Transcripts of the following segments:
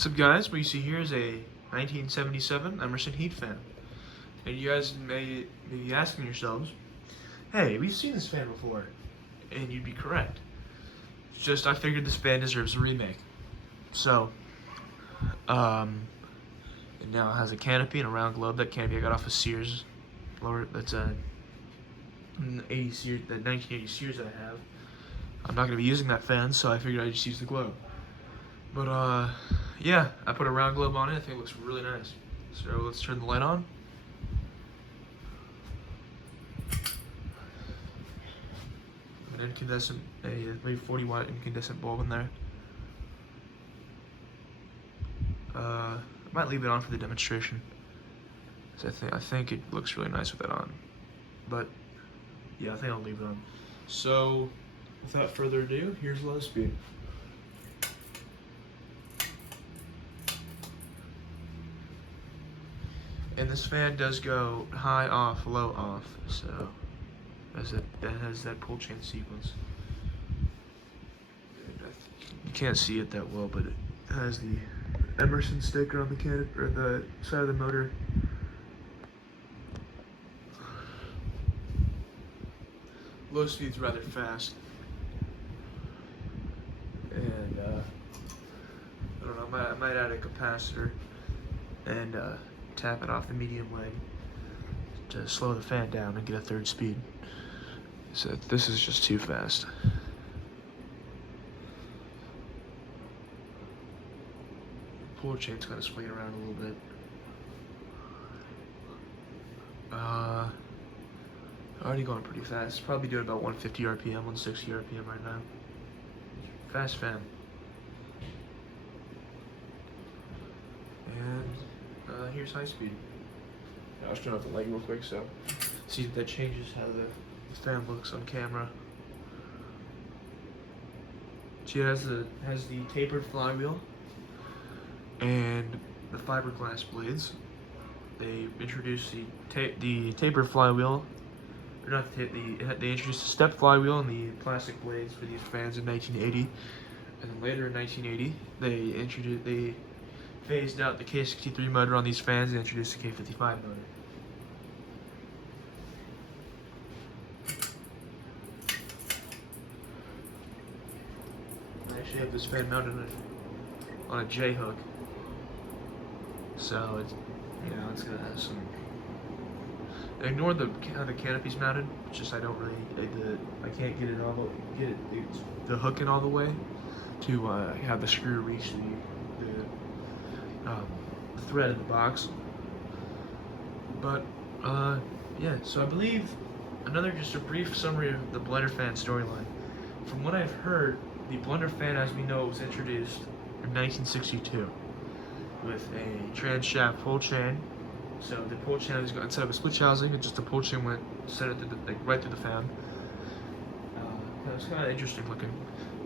What's up, guys? What you see here is a 1977 Emerson heat fan. And you guys may be asking yourselves, hey, we've seen this fan before. And you'd be correct. It's just I figured this fan deserves a remake. So, it now has a canopy and a round globe. That canopy I got off of Sears. That's a 1980 Sears that I have. I'm not going to be using that fan, so I figured I'd just use the globe. But, yeah, I put a round globe on it. I think it looks really nice. So let's turn the light on. An incandescent, maybe 40-watt incandescent bulb in there. I might leave it on for the demonstration. So I think it looks really nice with that on. But, yeah, I think I'll leave it on. So, without further ado, here's low speed. And this fan does go high off, low off, so that has that pull chain sequence. You can't see it that well, but it has the Emerson sticker on the canopy or the side of the motor. Low speed's rather fast, and I don't know. I might add a capacitor and tap it off the medium leg to slow the fan down and get a third speed. So this is just too fast. Pull chain's kind of swinging around a little bit. Already going pretty fast. Probably doing about 150 RPM, 160 RPM right now. Fast fan. And here's high speed. I'll just turn off the light real quick so see if that changes how the fan looks on camera. She has the tapered flywheel and the fiberglass blades. They introduced the tapered flywheel, or not they introduced the step flywheel and the plastic blades for these fans in 1980, and then later in 1980 they phased out the K63 motor on these fans and introduced the K55 motor. I actually have this fan mounted on a J hook, so it's gonna have some. Ignore how the canopy's mounted. It's just I can't get the hook in all the way to have the screw reach the thread in the box. But yeah, so I believe just a brief summary of the blender fan storyline. From what I've heard, the blender fan as we know it was introduced in 1962 with a trans shaft pull chain. So the pull chain was instead of a switch housing, just the pull chain went right through the fan. It was kind of interesting looking,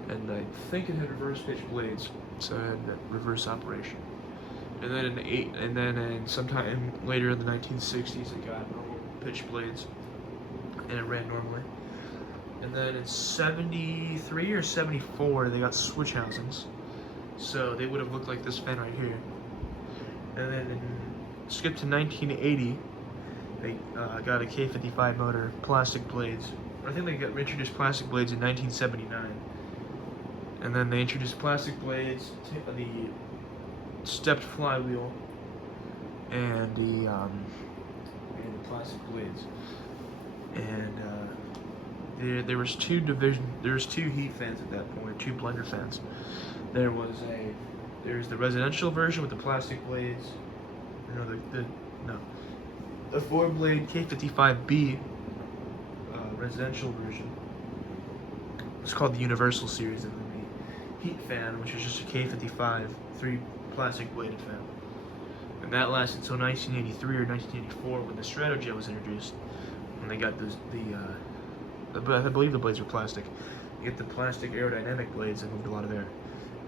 and I think it had reverse pitch blades, so it had that reverse operation. And then sometime later in the 1960s, it got normal pitch blades, and it ran normally. And then in 73 or 74, they got switch housings, so they would have looked like this fan right here. And then skip to 1980, they got a K55 motor, plastic blades. I think they got introduced plastic blades in 1979. And then they introduced plastic blades, the stepped flywheel, and the plastic blades. And there was two heat fans at that point, two blender fans. There's the residential version with the plastic blades. The 4-blade K55B residential version. It's called the Universal Series, and then the heat fan, which is just a K55 3 plastic bladed fan. And that lasted until 1983 or 1984 when the Stratojet was introduced. When they got I believe the blades were plastic. You get the plastic aerodynamic blades that moved a lot of air.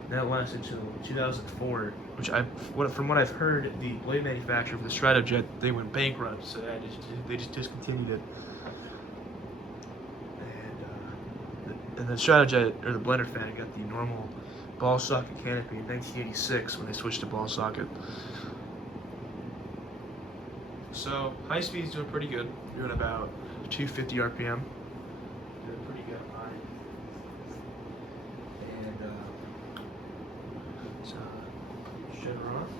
That lasted until 2004, which from what I've heard, the blade manufacturer for the Stratojet, they went bankrupt, so they just discontinued it. And the Stratojet, or the blender fan, got the normal ball socket canopy in 1986 when they switched to ball socket. So high speed's doing pretty good, doing about 250 RPM. Doing pretty good on mine. And so shut her off.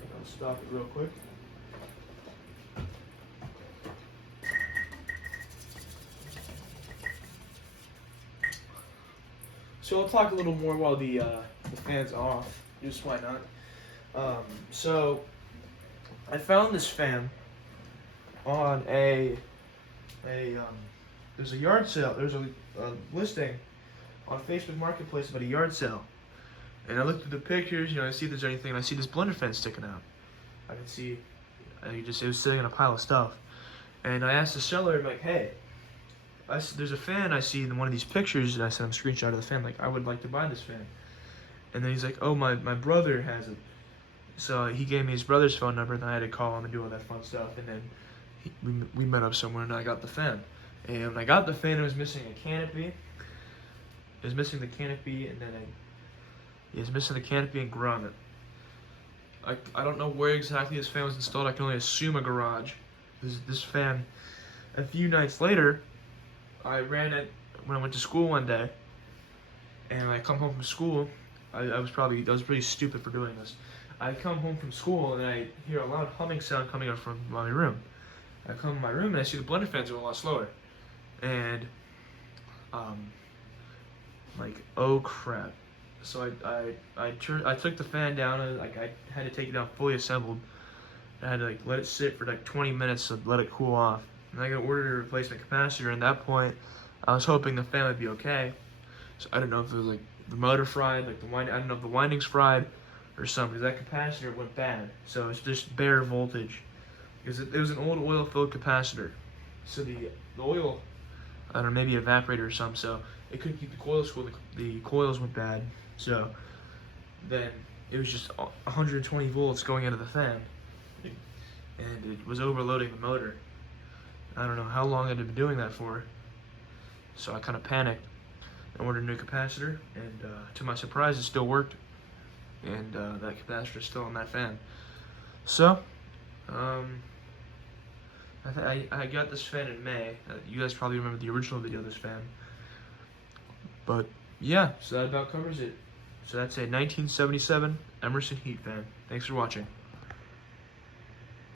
I'll stop it real quick. So I'll talk a little more while the fan's off. Just why not? So I found this fan on there's a yard sale. There's a listing on Facebook Marketplace about a yard sale, and I looked at the pictures. You know, I see if there's anything, and I see this blender fan sticking out. I can see, it was sitting in a pile of stuff, and I asked the seller, I'm like, hey. There's a fan I see in one of these pictures, and I sent him a screenshot of the fan, like, I would like to buy this fan. And then he's like, oh, my brother has it. So he gave me his brother's phone number, and then I had to call him and do all that fun stuff. And then we met up somewhere, and I got the fan. And when I got the fan, it was missing a canopy. It was missing the canopy, and then it was missing the canopy and grommet. I don't know where exactly this fan was installed. I can only assume a garage. This fan, a few nights later, I ran it when I went to school one day, and I come home from school. I was pretty stupid for doing this. I come home from school and I hear a loud humming sound coming up from my room. I come in my room and I see the blender fans going a lot slower, and like, oh crap. So I took the fan down, and I had to take it down fully assembled. I had to let it sit for 20 minutes to let it cool off. And I got ordered a replacement capacitor. And at that point, I was hoping the fan would be okay. So I don't know if it was the motor fried, I don't know if the windings fried or something. Because that capacitor went bad. So it's just bare voltage. Because it was an old oil-filled capacitor. So the oil, I don't know, maybe evaporated or something. So it couldn't keep the coils cool. The coils went bad. So then it was just 120 volts going into the fan. And it was overloading the motor. I don't know how long I'd been doing that for, so I kind of panicked and ordered a new capacitor, and to my surprise it still worked, and that capacitor is still on that fan. So I got this fan in May. You guys probably remember the original video of this fan, but yeah, so that about covers it. So that's a 1977 Emerson heat fan. Thanks for watching.